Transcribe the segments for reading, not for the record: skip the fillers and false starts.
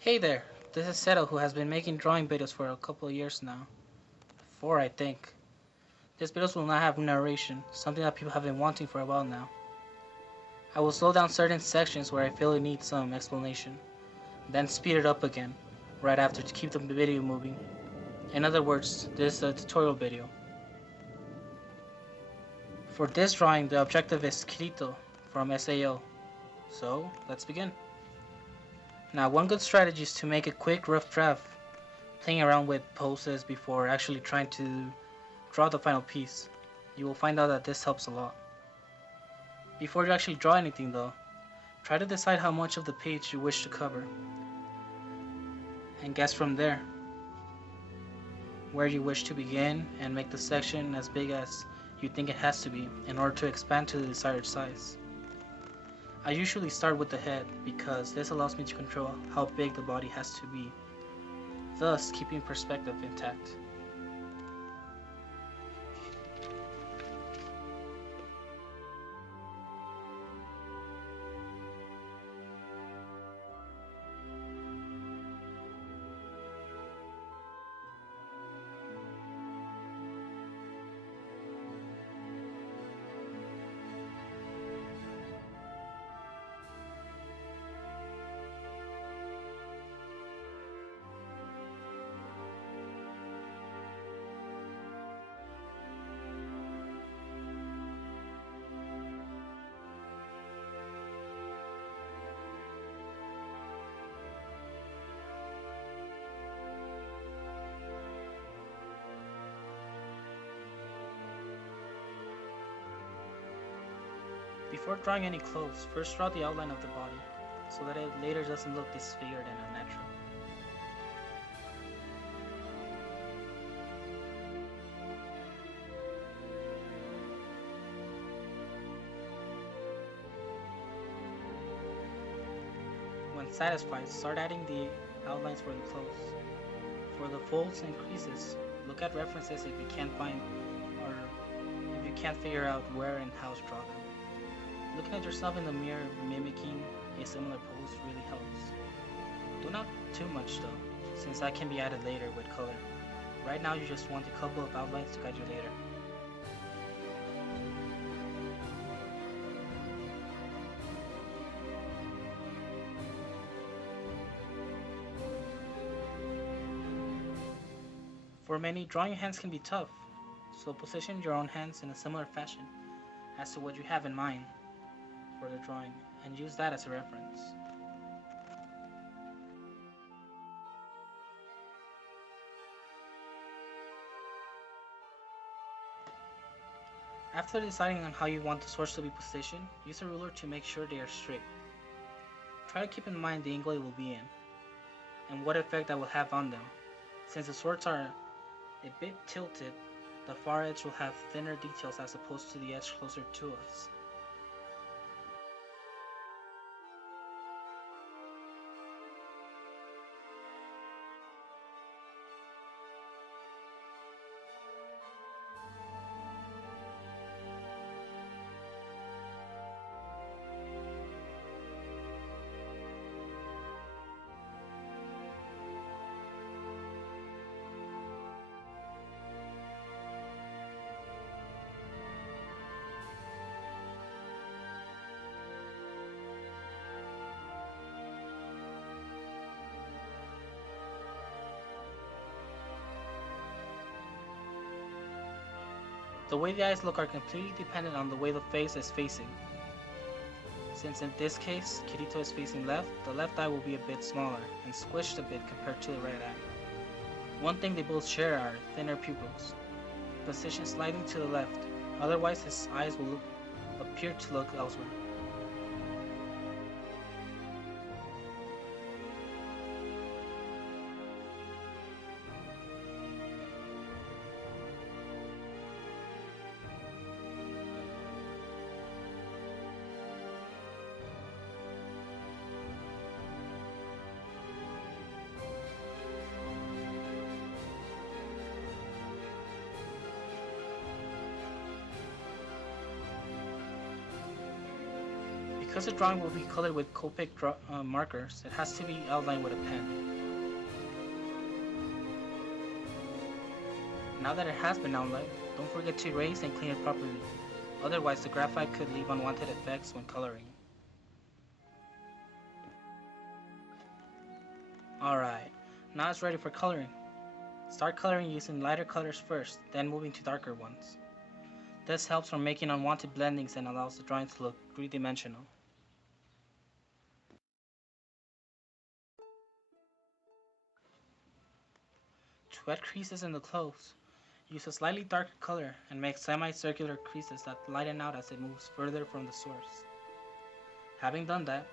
Hey there, this is Xero who has been making drawing videos for a couple of years now. 4, I think. These videos will not have narration, something that people have been wanting for a while now. I will slow down certain sections where I feel it needs some explanation, then speed it up again, right after to keep the video moving. In other words, this is a tutorial video. For this drawing, the objective is Kirito from SAO. So, let's begin. Now, one good strategy is to make a quick rough draft, playing around with poses before actually trying to draw the final piece. You will find out that this helps a lot. Before you actually draw anything though, try to decide how much of the page you wish to cover, and guess from there where you wish to begin and make the section as big as you think it has to be in order to expand to the desired size. I usually start with the head because this allows me to control how big the body has to be, thus keeping perspective intact. Before drawing any clothes, first draw the outline of the body, so that it later doesn't look disfigured and unnatural. When satisfied, start adding the outlines for the clothes. For the folds and creases, look at references if you can't find or if you can't figure out where and how to draw them. Looking at yourself in the mirror mimicking a similar pose really helps. Do not too much though, since that can be added later with color. Right now you just want a couple of outlines to guide you later. For many, drawing your hands can be tough, so position your own hands in a similar fashion as to what you have in mind for the drawing, and use that as a reference. After deciding on how you want the swords to be positioned, use a ruler to make sure they are straight. Try to keep in mind the angle it will be in, and what effect that will have on them. Since the swords are a bit tilted, the far edge will have thinner details as opposed to the edge closer to us. The way the eyes look are completely dependent on the way the face is facing. Since in this case, Kirito is facing left, the left eye will be a bit smaller and squished a bit compared to the right eye. One thing they both share are thinner pupils, positioned slightly to the left, otherwise his eyes will appear to look elsewhere. Because the drawing will be colored with Copic markers, it has to be outlined with a pen. Now that it has been outlined, don't forget to erase and clean it properly. Otherwise, the graphite could leave unwanted effects when coloring. Alright, now it's ready for coloring. Start coloring using lighter colors first, then moving to darker ones. This helps from making unwanted blendings and allows the drawing to look three-dimensional. To add creases in the clothes, use a slightly darker color and make semicircular creases that lighten out as it moves further from the source. Having done that,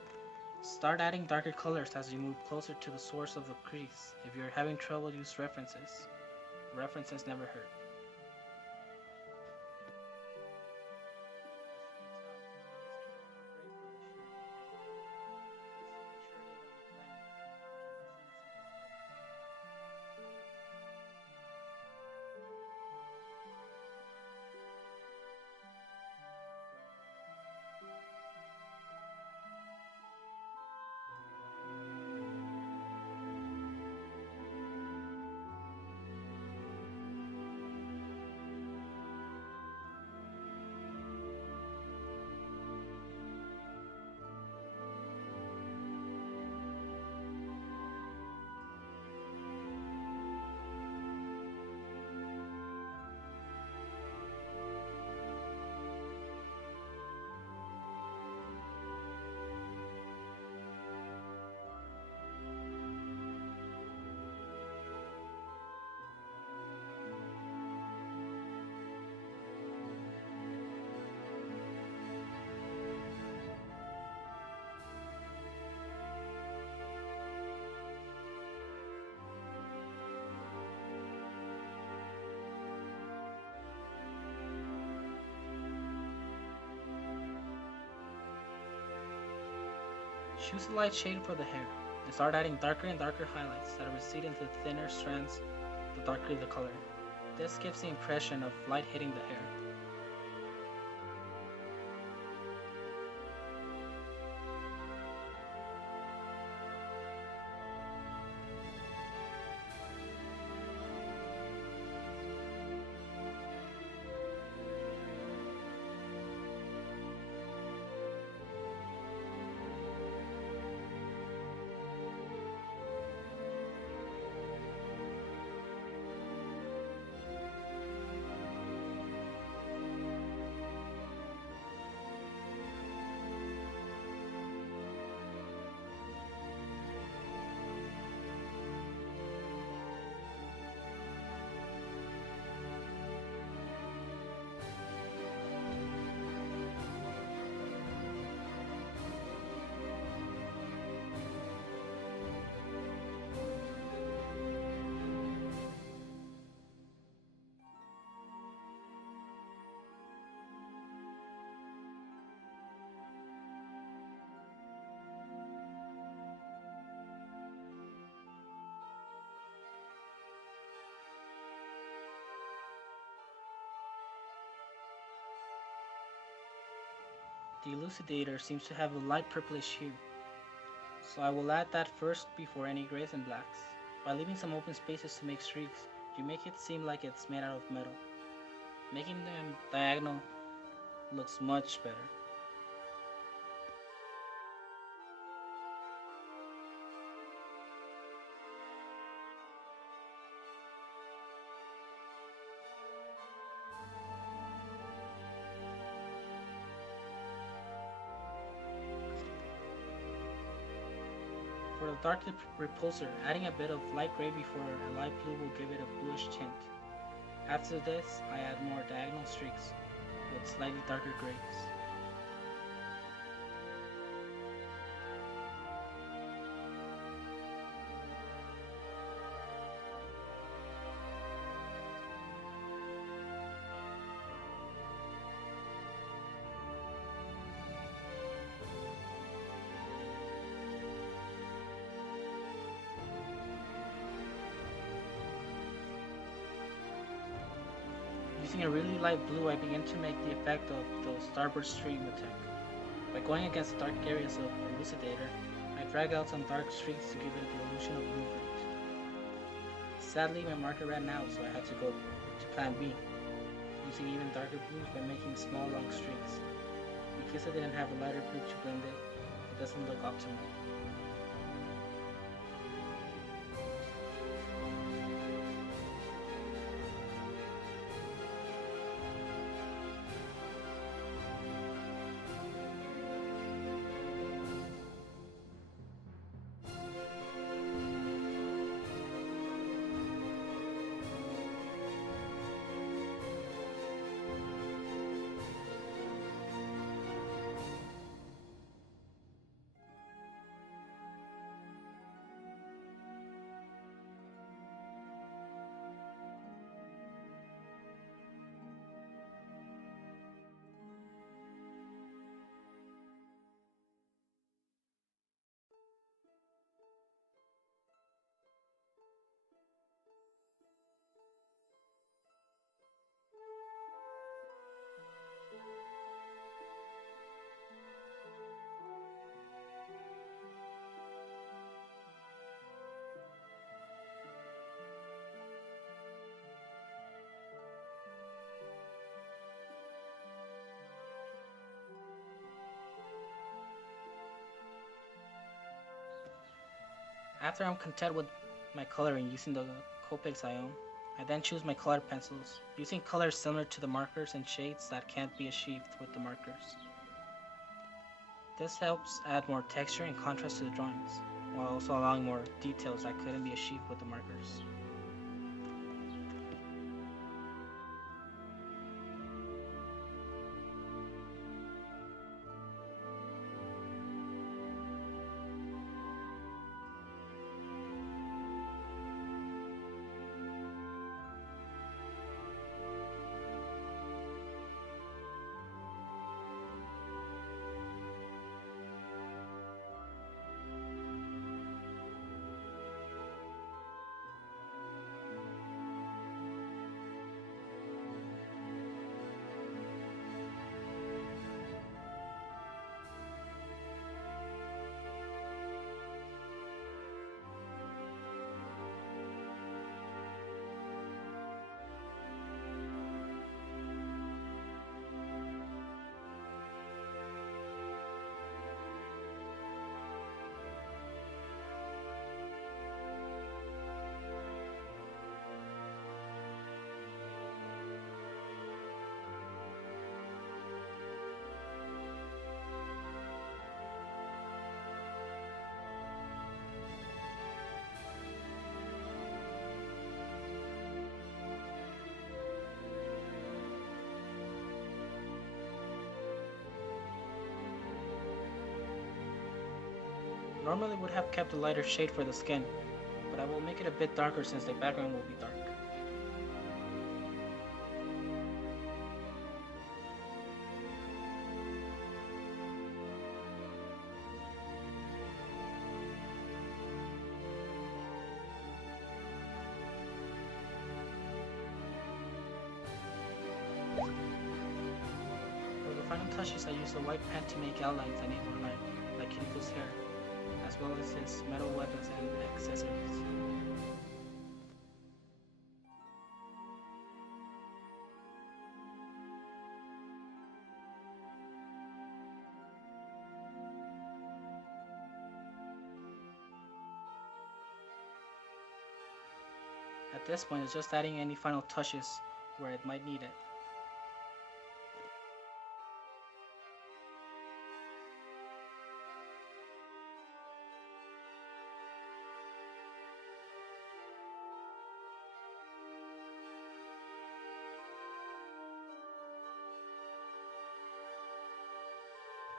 start adding darker colors as you move closer to the source of the crease. If you're having trouble, use references. References never hurt. Choose a light shade for the hair, and start adding darker and darker highlights that recede into thinner strands the darker the color. This gives the impression of light hitting the hair. The elucidator seems to have a light purplish hue, so I will add that first before any grays and blacks. By leaving some open spaces to make streaks, you make it seem like it's made out of metal. Making them diagonal looks much better. For the dark repulsor, adding a bit of light gray before a light blue will give it a bluish tint. After this, I add more diagonal streaks with slightly darker grays. Using a really light blue, I begin to make the effect of the starboard stream attack. By going against dark areas of Elucidator, I drag out some dark streaks to give it the illusion of movement. Sadly, my marker ran out, so I had to go to plan B, using even darker blues by making small long streaks. Because I didn't have a lighter blue to blend it, it doesn't look optimal. After I'm content with my coloring using the Copics I own, I then choose my colored pencils, using colors similar to the markers and shades that can't be achieved with the markers. This helps add more texture and contrast to the drawings, while also allowing more details that couldn't be achieved with the markers. Normally would have kept a lighter shade for the skin, but I will make it a bit darker since the background will be dark. For the final touches, I use a white pen to make outlines I need more light, like Kirito's hair, as well as his metal weapons and accessories. At this point, it's just adding any final touches where it might need it.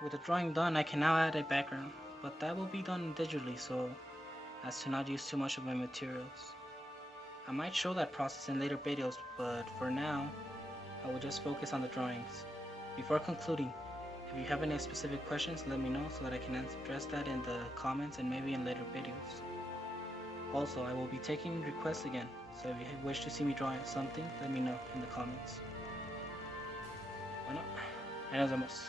With the drawing done, I can now add a background, but that will be done digitally so as to not use too much of my materials. I might show that process in later videos, but for now, I will just focus on the drawings. Before concluding, if you have any specific questions, let me know so that I can address that in the comments and maybe in later videos. Also, I will be taking requests again, so if you wish to see me draw something, let me know in the comments. Bueno, ahí nos vemos.